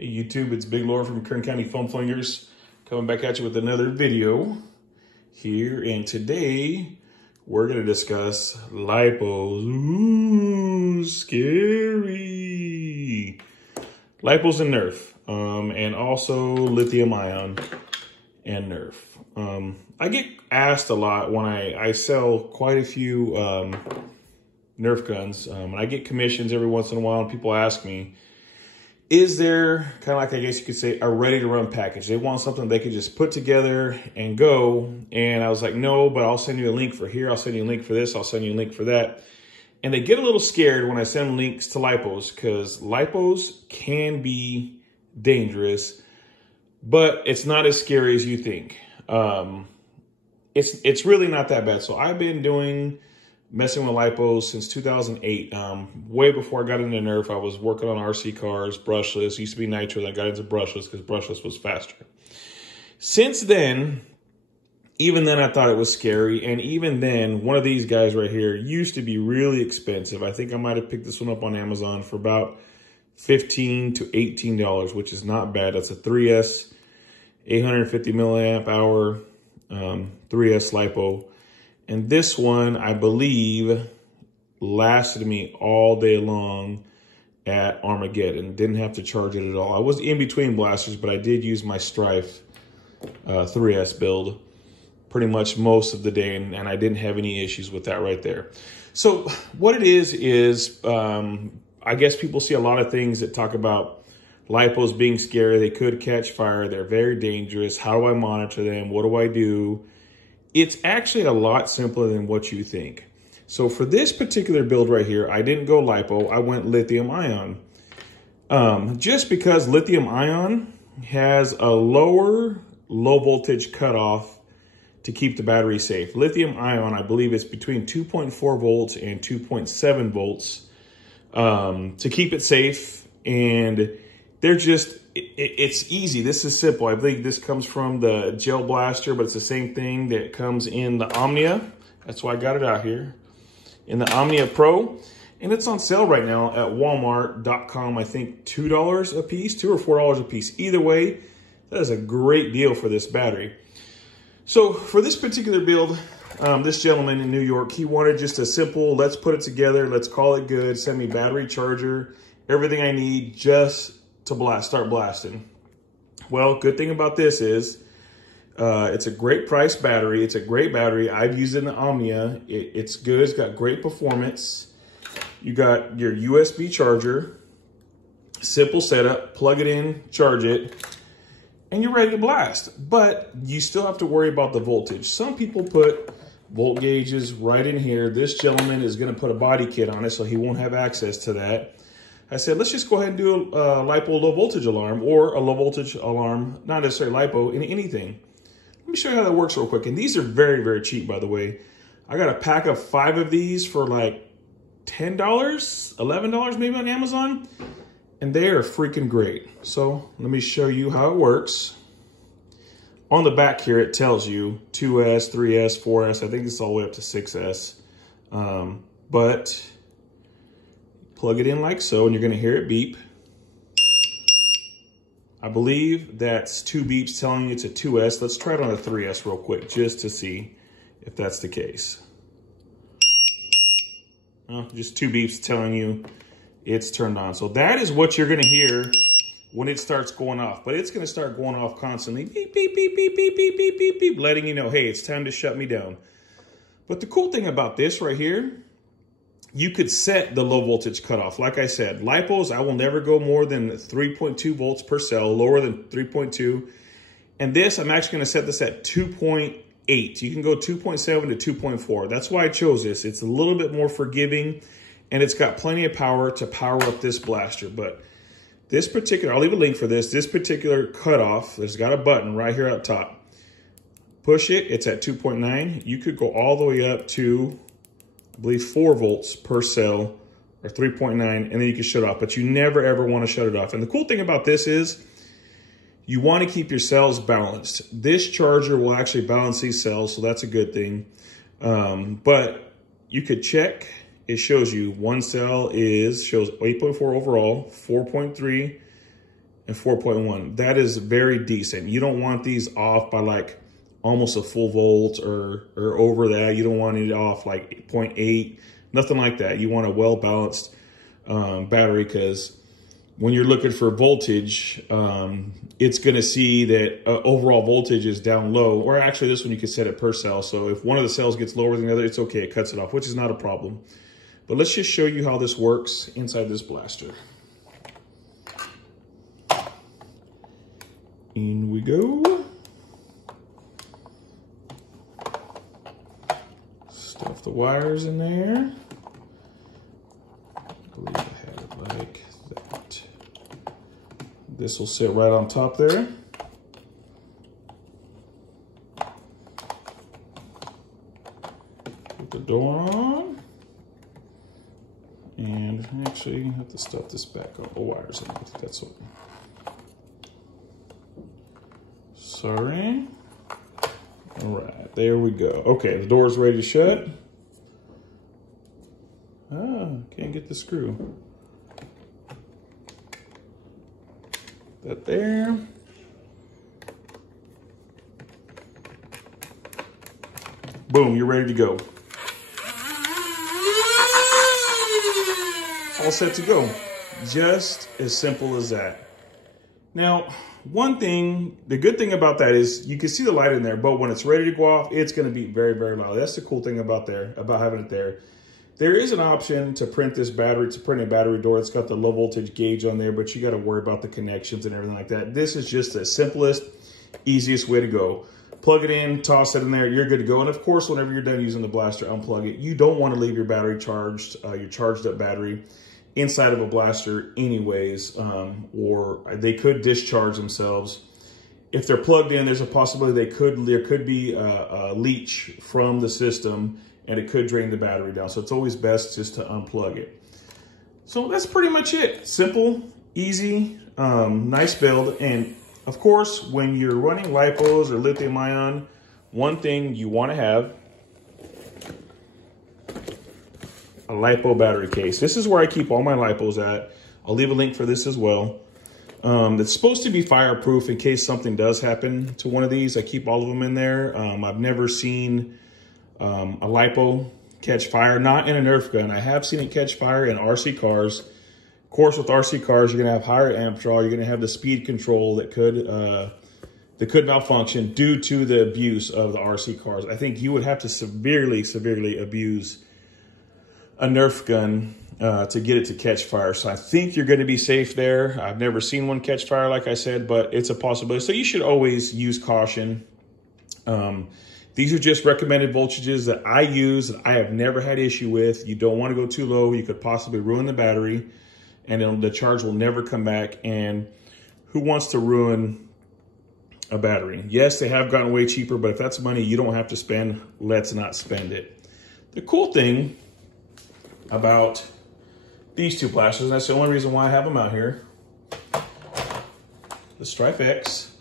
Hey YouTube, it's Big Lord from Kern County Foam Flingers coming back at you with another video here, and today we're going to discuss lipos. Ooh, scary. Lipos and Nerf, and also lithium ion and Nerf. I get asked a lot when I sell quite a few Nerf guns, and I get commissions every once in a while, and people ask me, is there kind of like, I guess you could say, a ready to run package? They want something they could just put together and go. And I was like, no, but I'll send you a link for here. I'll send you a link for this. I'll send you a link for that. And they get a little scared when I send links to lipos, because lipos can be dangerous, but it's not as scary as you think. It's really not that bad. So I've been messing with lipos since 2008. Way before I got into Nerf, I was working on RC cars, brushless. Used to be nitro, then I got into brushless because brushless was faster. Since then, even then I thought it was scary. And even then, one of these guys right here used to be really expensive. I think I might have picked this one up on Amazon for about $15 to $18, which is not bad. That's a 3S, 850 milliamp hour, 3S lipo. And this one, I believe, lasted me all day long at Armageddon. Didn't have to charge it at all. I was in between blasters, but I did use my Strife 3S build pretty much most of the day, and I didn't have any issues with that right there. So what it is I guess people see a lot of things that talk about lipos being scary. They could catch fire. They're very dangerous. How do I monitor them? What do I do? It's actually a lot simpler than what you think. So for this particular build right here, I didn't go lipo, I went lithium ion. Just because lithium ion has a low voltage cutoff to keep the battery safe. Lithium ion, I believe it's between 2.4 volts and 2.7 volts to keep it safe. And they're just, it's easy. This is simple. I believe this comes from the gel blaster, but it's the same thing that comes in the Omnia. That's why I got it out here in the Omnia Pro. And it's on sale right now at Walmart.com. I think $2 a piece, $2 or $4 a piece. Either way, that is a great deal for this battery. So for this particular build, this gentleman in New York, he wanted just a simple, let's put it together, let's call it good, send me battery, charger, everything I need just to start blasting. Well, good thing about this is it's a great price battery. It's a great battery. I've used it in the Omnia. It's good. It's got great performance. You got your USB charger, simple setup, plug it in, charge it, and you're ready to blast. But you still have to worry about the voltage. Some people put volt gauges right in here. This gentleman is going to put a body kit on it, so he won't have access to that. I said, let's just go ahead and do a lipo low voltage alarm, or a low voltage alarm, not necessarily lipo, in anything. Let me show you how that works real quick. And these are very, very cheap, by the way. I got a pack of 5 of these for like $10, $11 maybe on Amazon. And they are freaking great. So let me show you how it works. On the back here, it tells you 2S, 3S, 4S. I think it's all the way up to 6S. But plug it in like so, and you're going to hear it beep. I believe that's 2 beeps telling you it's a 2S. Let's try it on a 3S real quick just to see if that's the case. Oh, just 2 beeps telling you it's turned on. So that is what you're going to hear when it starts going off. But it's going to start going off constantly. Beep, beep, beep, beep, beep, beep, beep, beep, beep, letting you know, hey, it's time to shut me down. But the cool thing about this right here, you could set the low voltage cutoff. Like I said, lipos, I will never go more than 3.2 volts per cell, lower than 3.2. And this, I'm actually going to set this at 2.8. You can go 2.7 to 2.4. That's why I chose this. It's a little bit more forgiving, and it's got plenty of power to power up this blaster. But this particular, I'll leave a link for this particular cutoff, there's got a button right here up top. Push it, it's at 2.9. You could go all the way up to, I believe, 4 volts per cell, or 3.9, and then you can shut it off. But you never, ever want to shut it off. And the cool thing about this is you want to keep your cells balanced. This charger will actually balance these cells, so that's a good thing. But you could check. It shows you one cell shows 8.4 overall, 4.3 and 4.1. That is very decent. You don't want these off by like almost a full volt or over that. You don't want it off like 0.8, nothing like that. You want a well-balanced battery, because when you're looking for voltage, it's going to see that overall voltage is down low, or actually this one you can set it per cell. So if one of the cells gets lower than the other, it's okay, it cuts it off, which is not a problem. But let's just show you how this works inside this blaster. In we go. Stuff the wires in there. I believe I have it like that. This will sit right on top there. Put the door on. And actually, I have to stuff this back up. The wires in. I think that's what. Sorry. All right, there we go. Okay, the door's ready to shut. Ah, can't get the screw. That there. Boom, you're ready to go. All set to go. Just as simple as that. Now, one thing, the good thing about that is you can see the light in there, but when it's ready to go off, it's going to be very, very loud. That's the cool thing about having it there. There is an option to print this battery, to print a battery door. It's got the low voltage gauge on there, but you got to worry about the connections and everything like that. This is just the simplest, easiest way to go. Plug it in, toss it in there, you're good to go. And of course, whenever you're done using the blaster, unplug it. You don't want to leave your battery charged, your charged up battery, inside of a blaster anyways, or they could discharge themselves. If they're plugged in, there's a possibility there could be a leach from the system, and it could drain the battery down. So it's always best just to unplug it. So that's pretty much it. Simple, easy, nice build. And of course, when you're running lipos or lithium ion, one thing you want to have a lipo battery case. This is where I keep all my lipos at. I'll leave a link for this as well. It's supposed to be fireproof in case something does happen to one of these. I keep all of them in there. I've never seen a lipo catch fire, not in a Nerf gun. I have seen it catch fire in RC cars. Of course, with RC cars, you're gonna have higher amp draw. You're gonna have the speed control that could malfunction due to the abuse of the RC cars. I think you would have to severely, severely abuse a Nerf gun to get it to catch fire. So I think you're going to be safe there. I've never seen one catch fire, like I said, but it's a possibility. So you should always use caution. These are just recommended voltages that I use, that I have never had issue with. You don't want to go too low. You could possibly ruin the battery, and the charge will never come back. And who wants to ruin a battery? Yes, they have gotten way cheaper, but if that's money you don't have to spend, let's not spend it. The cool thing about these two blasters, and that's the only reason why I have them out here. The Stripe X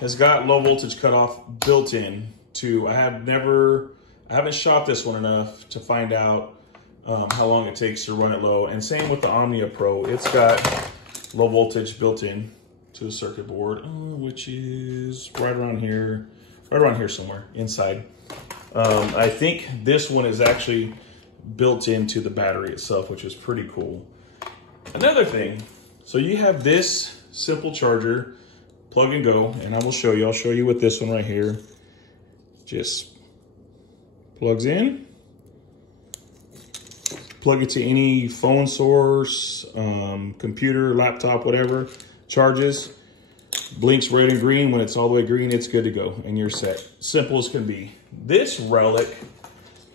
has got low voltage cutoff built in to, I haven't shot this one enough to find out how long it takes to run it low. And same with the Omnia Pro, it's got low voltage built in to the circuit board, which is right around here somewhere inside. I think this one is actually built into the battery itself, which is pretty cool. Another thing, so you have this simple charger, plug and go, and I'll show you with this one right here. Just plugs in, plug it to any phone source, computer, laptop, whatever, charges, blinks red and green. When it's all the way green, it's good to go, and you're set. Simple as can be. This relic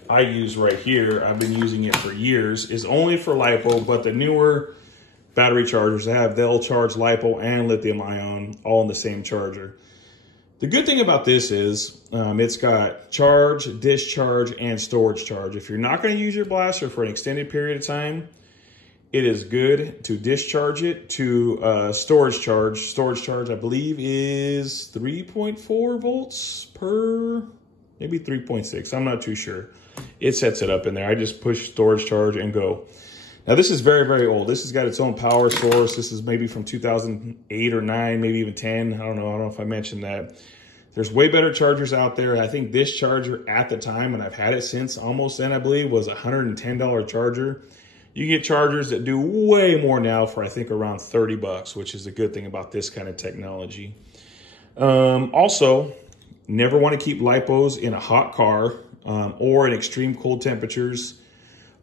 I use right here, I've been using it for years, is only for lipo, but the newer battery chargers they'll charge lipo and lithium ion all in the same charger. The good thing about this is it's got charge, discharge, and storage charge. If you're not going to use your blaster for an extended period of time, it is good to discharge it to storage charge. Storage charge, I believe, is 3.4 volts per, maybe 3.6. I'm not too sure. It sets it up in there. I just push storage charge and go. Now, this is very, very old. This has got its own power source. This is maybe from 2008 or 9, maybe even 10. I don't know if I mentioned that. There's way better chargers out there. I think this charger at the time, and I've had it since almost then, I believe, was a $110 charger. You get chargers that do way more now for, I think, around 30 bucks, which is the good thing about this kind of technology. Also, never want to keep lipos in a hot car or in extreme cold temperatures,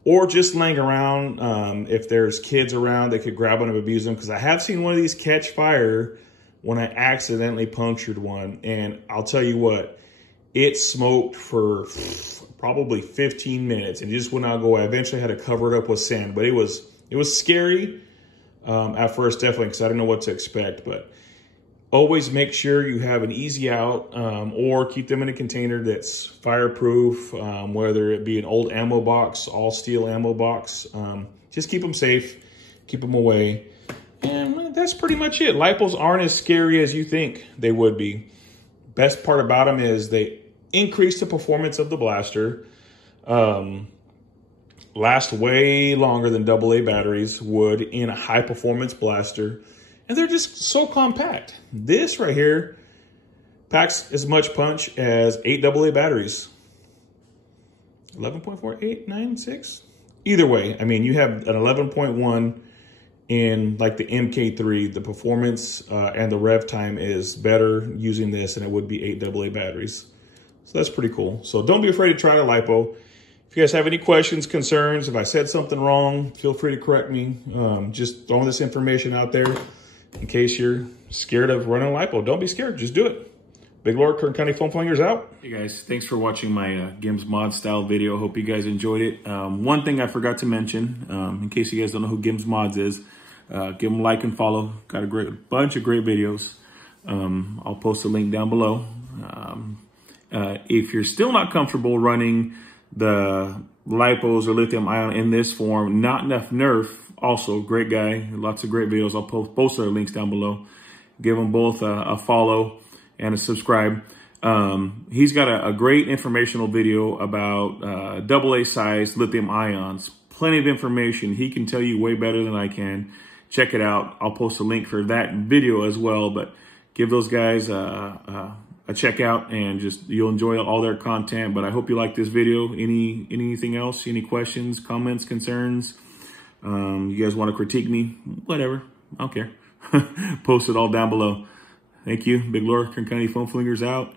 or just laying around. If there's kids around, they could grab one and abuse them, because I have seen one of these catch fire when I accidentally punctured one. And I'll tell you what, it smoked for probably 15 minutes and it just would not go away. I eventually had to cover it up with sand, but it was scary at first, definitely, because I didn't know what to expect. But always make sure you have an easy out, or keep them in a container that's fireproof, whether it be an old ammo box, all steel ammo box. Just keep them safe, keep them away. And that's pretty much it. Lipos aren't as scary as you think they would be. Best part about them is they increase the performance of the blaster. Last way longer than AA batteries would in a high performance blaster. And they're just so compact. This right here packs as much punch as 8 AA batteries. 11.4, 8, 9, 6? Either way, I mean, you have an 11.1 in like the MK3. The performance and the rev time is better using this than it would be 8 AA batteries. So that's pretty cool. So don't be afraid to try a lipo. If you guys have any questions, concerns, if I said something wrong, feel free to correct me. Just throwing this information out there in case you're scared of running a lipo. Don't be scared, just do it. Big Lord, Kern County Foam Flingers out. Hey guys, thanks for watching my Gims mod style video. Hope you guys enjoyed it. One thing I forgot to mention, in case you guys don't know who Gims Mods is, give them a like and follow. Got a bunch of great videos. I'll post a link down below. If you're still not comfortable running the lipos or lithium ion in this form, Not Enough Nerf, also great guy, lots of great videos. I'll post their links down below. Give them both a follow and a subscribe. He's got a great informational video about AA size lithium ions. Plenty of information. He can tell you way better than I can. Check it out. I'll post a link for that video as well, but give those guys a check out, and just you'll enjoy all their content. But I hope you like this video. Anything else? Any questions, comments, concerns? You guys want to critique me? Whatever. I don't care. Post it all down below. Thank you. Big Lord, Kern County Foam Flingers out.